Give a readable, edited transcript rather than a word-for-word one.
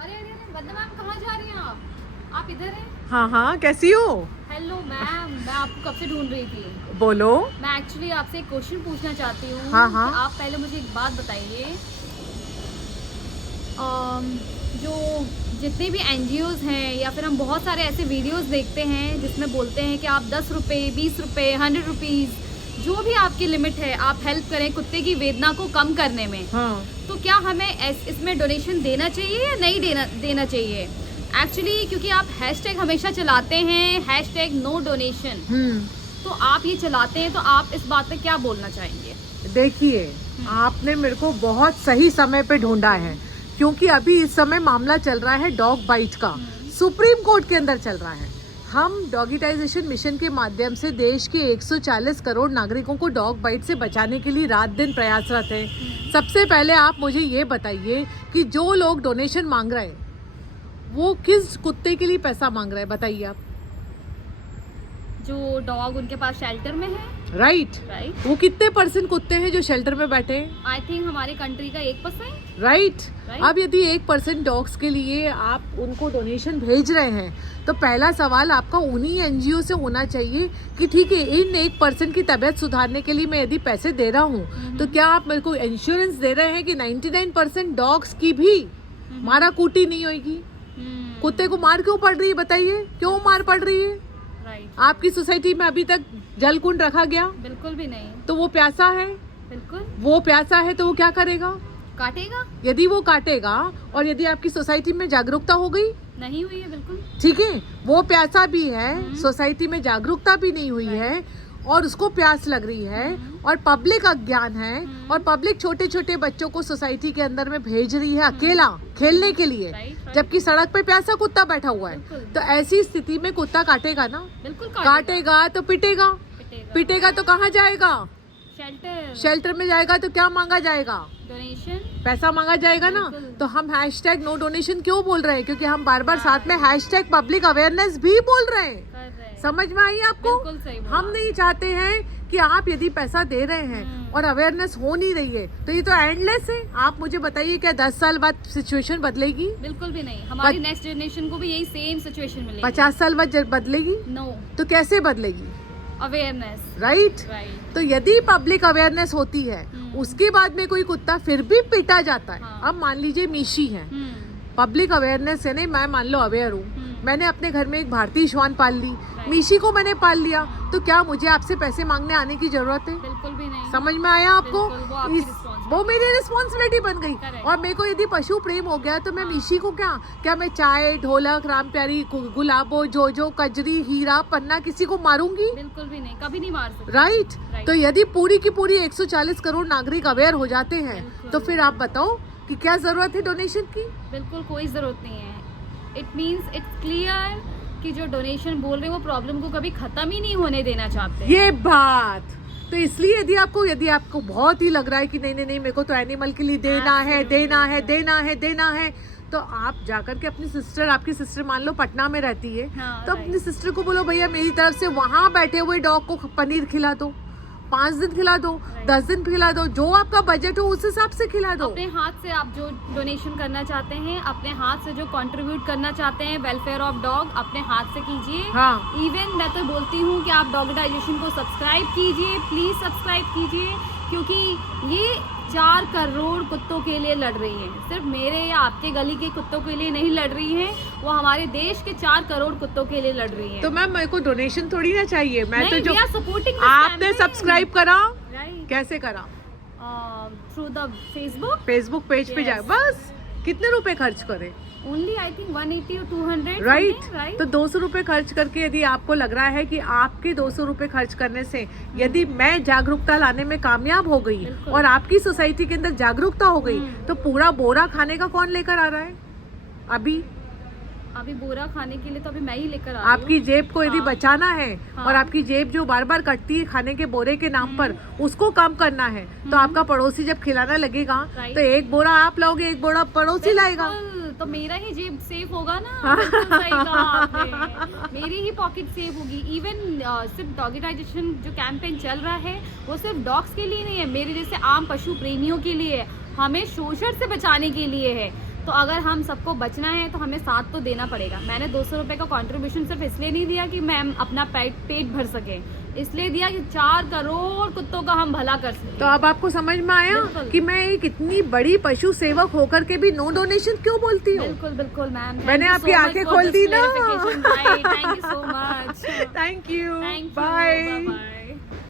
अरे अरे अरे वंदना मैम कहाँ जा रही हैं आप इधर हैं? हाँ हाँ, कैसी हो? हेलो मैम, मैं आपको कब से ढूंढ रही थी। बोलो। मैं एक्चुअली आपसे एक क्वेश्चन पूछना चाहती हूँ। हाँ हाँ। कि आप पहले मुझे एक बात बताइए, जो जितने भी NGOs हैं या फिर हम बहुत सारे ऐसे वीडियोस देखते हैं जिसमें बोलते हैं कि आप 10 रुपये, 20 रुपये, 100 रुपीज़, जो भी आपकी लिमिट है आप हेल्प करें कुत्ते की वेदना को कम करने में। हाँ। तो क्या हमें इसमें डोनेशन देना चाहिए या नहीं देना चाहिए? एक्चुअली क्योंकि आप हैशटैग हमेशा चलाते हैं, #नो डोनेशन, तो आप ये चलाते हैं, तो आप इस बात पे क्या बोलना चाहेंगे? देखिए, आपने मेरे को बहुत सही समय पे ढूंढा है, क्योंकि अभी इस समय मामला चल रहा है डॉग बाइट का, सुप्रीम कोर्ट के अंदर चल रहा है। हम डॉगिटाइजेशन मिशन के माध्यम से देश के 140 करोड़ नागरिकों को डॉग बाइट से बचाने के लिए रात दिन प्रयासरत हैं। सबसे पहले आप मुझे ये बताइए कि जो लोग डोनेशन मांग रहे हैं वो किस कुत्ते के लिए पैसा मांग रहे हैं, बताइए आप। जो डॉग उनके पास शेल्टर में है। राइट। वो कितने % कुत्ते हैं जो शेल्टर में बैठे हैं? आई थिंक हमारी कंट्री का 1%। राइट। अब यदि 1% डॉग्स के लिए आप उनको डोनेशन भेज रहे हैं, तो पहला सवाल आपका उन्हीं NGO से होना चाहिए कि ठीक है, इन 1% की तबीयत सुधारने के लिए मैं यदि पैसे दे रहा हूँ, तो क्या आप मेरे को इंश्योरेंस दे रहे हैं कि 99% डॉग्स की भी मारा कूटी नहीं होगी? कुत्ते को मार क्यों पड़ रही है, बताइए, क्यों मार पड़ रही है? आपकी सोसाइटी में अभी तक जल कुंड रखा गया? बिल्कुल भी नहीं। तो वो प्यासा है? बिल्कुल। वो प्यासा है तो वो क्या करेगा? काटेगा। यदि वो काटेगा, और यदि आपकी सोसाइटी में जागरूकता हो गई, नहीं हुई है, बिल्कुल ठीक है, वो प्यासा भी है, सोसाइटी में जागरूकता भी नहीं हुई है, और उसको प्यास लग रही है, और पब्लिक अज्ञान है, और पब्लिक छोटे छोटे बच्चों को सोसाइटी के अंदर में भेज रही है अकेला खेलने के लिए, जबकि सड़क पे प्यासा कुत्ता बैठा हुआ है। तो ऐसी स्थिति में कुत्ता काटेगा ना? बिल्कुल काटेगा। तो पिटेगा तो कहाँ जाएगा? शेल्टर में जाएगा। तो क्या मांगा जाएगा? डोनेशन, पैसा मांगा जाएगा ना। तो हम #नो डोनेशन क्यों बोल रहे हैं? क्योंकि हम बार बार साथ में #पब्लिक अवेयरनेस भी बोल रहे हैं। समझ में आई आपको? हम नहीं चाहते हैं कि आप यदि पैसा दे रहे हैं और अवेयरनेस हो नहीं रही है, तो ये तो एंडलेस है। आप मुझे बताइए, क्या 10 साल बाद सिचुएशन बदलेगी? बिल्कुल भी नहीं। हमारी नेक्स्ट जनरेशन को भी यही सेम सिचुएशन मिलेगी। 50 साल बाद बदलेगी? नो। तो कैसे बदलेगी? अवेयरनेस। राइट। तो यदि पब्लिक अवेयरनेस होती है, उसके बाद में कोई कुत्ता फिर भी पीटा जाता है। अब मान लीजिए मीशी है, पब्लिक अवेयरनेस है, नहीं मैं मान लो अवेयर हूँ, मैंने अपने घर में एक भारतीय श्वान पाल ली, मीशी को मैंने पाल लिया, तो क्या मुझे आपसे पैसे मांगने आने की जरूरत है? बिल्कुल भी नहीं। समझ में आया आपको? वो मेरी रिस्पॉन्सिबिलिटी बन गई। और मेरे को यदि पशु प्रेम हो गया, तो मैं मीशी को क्या मैं चाय, ढोलक, राम प्यारी, गुलाबो, जोजो, कजरी, हीरा, पन्ना किसी को मारूंगी? बिल्कुल भी नहीं, कभी नहीं मार सकती। राइट। तो यदि पूरी की पूरी 140 करोड़ नागरिक अवेयर हो जाते हैं, तो फिर आप बताओ कि क्या जरूरत है डोनेशन की? बिल्कुल कोई जरूरत नहीं है। इट मीन्स इट्स क्लियर कि जो डोनेशन बोल रहे हैं वो प्रॉब्लम को कभी खत्म ही नहीं होने देना चाहते। ये बात तो इसलिए यदि आपको बहुत ही लग रहा है कि नहीं मेरे को तो एनिमल के लिए देना है, तो आप जाकर के अपनी सिस्टर, आपकी सिस्टर मान लो पटना में रहती है, तो अपनी सिस्टर को बोलो, भैया मेरी तरफ से वहाँ बैठे हुए डॉग को पनीर खिला दो, 5 दिन खिला दो, 10 दिन खिला दो, जो आपका बजट हो उस हिसाब से खिला दो। अपने हाथ से आप जो डोनेशन करना चाहते हैं, अपने हाथ से जो कंट्रीब्यूट करना चाहते हैं वेलफेयर ऑफ डॉग, अपने हाथ से कीजिए। हाँ। इवन मैं तो बोलती हूँ कि आप डॉगिटाइजेशन को सब्सक्राइब कीजिए, प्लीज सब्सक्राइब कीजिए, क्योंकि ये 4 करोड़ कुत्तों के लिए लड़ रही है। सिर्फ मेरे या आपके गली के कुत्तों के लिए नहीं लड़ रही है, वो हमारे देश के 4 करोड़ कुत्तों के लिए लड़ रही है। तो मैम मेरे को डोनेशन थोड़ी ना चाहिए, मैं तो जो सपोर्टिंग, आपने सब्सक्राइब करा, कैसे करा? थ्रू द फेसबुक पेज पे जाए, बस कितने रुपए खर्च करें? ओनली आई थिंक 180 और 200। राइट। तो 200 रुपए खर्च करके यदि आपको लग रहा है कि आपके 200 रुपए खर्च करने से यदि मैं जागरूकता लाने में कामयाब हो गई और आपकी सोसाइटी के अंदर जागरूकता हो गई, तो पूरा बोरा खाने का कौन लेकर आ रहा है? अभी बोरा खाने के लिए तो अभी मैं ही लेकर आ रही हूँ। आपकी जेब को यदि बचाना है, और आपकी जेब जो बार बार कटती है खाने के बोरे के नाम पर, उसको कम करना है, तो आपका पड़ोसी जब खिलाना लगेगा, तो एक बोरा आप लाओगे, एक बोरा पड़ोसी लाएगा, तो मेरा ही जेब सेफ होगा ना। सही कहा आपने। मेरी ही पॉकेट सेफ होगी। इवन सिर्फ डॉगिटाइजेशन जो कैंपेन चल रहा है, वो सिर्फ डॉग्स के लिए नहीं है, मेरे जैसे आम पशु प्रेमियों के लिए है, हमें शोषण से बचाने के लिए है। तो अगर हम सबको बचना है तो हमें साथ तो देना पड़ेगा। मैंने 200 रुपये का कंट्रीब्यूशन सिर्फ इसलिए नहीं दिया कि मैं अपना पेट भर सके, इसलिए दिया कि 4 करोड़ कुत्तों का हम भला कर सकें। तो अब आपको समझ में आया बिल्कुल। कि मैं एक इतनी बड़ी पशु सेवक होकर के भी नो डोनेशन क्यों बोलती हूँ। बिल्कुल बिल्कुल मैम, मैंने आपकी आंखें खोल दी ना। Thank you so much. Thank you, thank you, bye. Bye.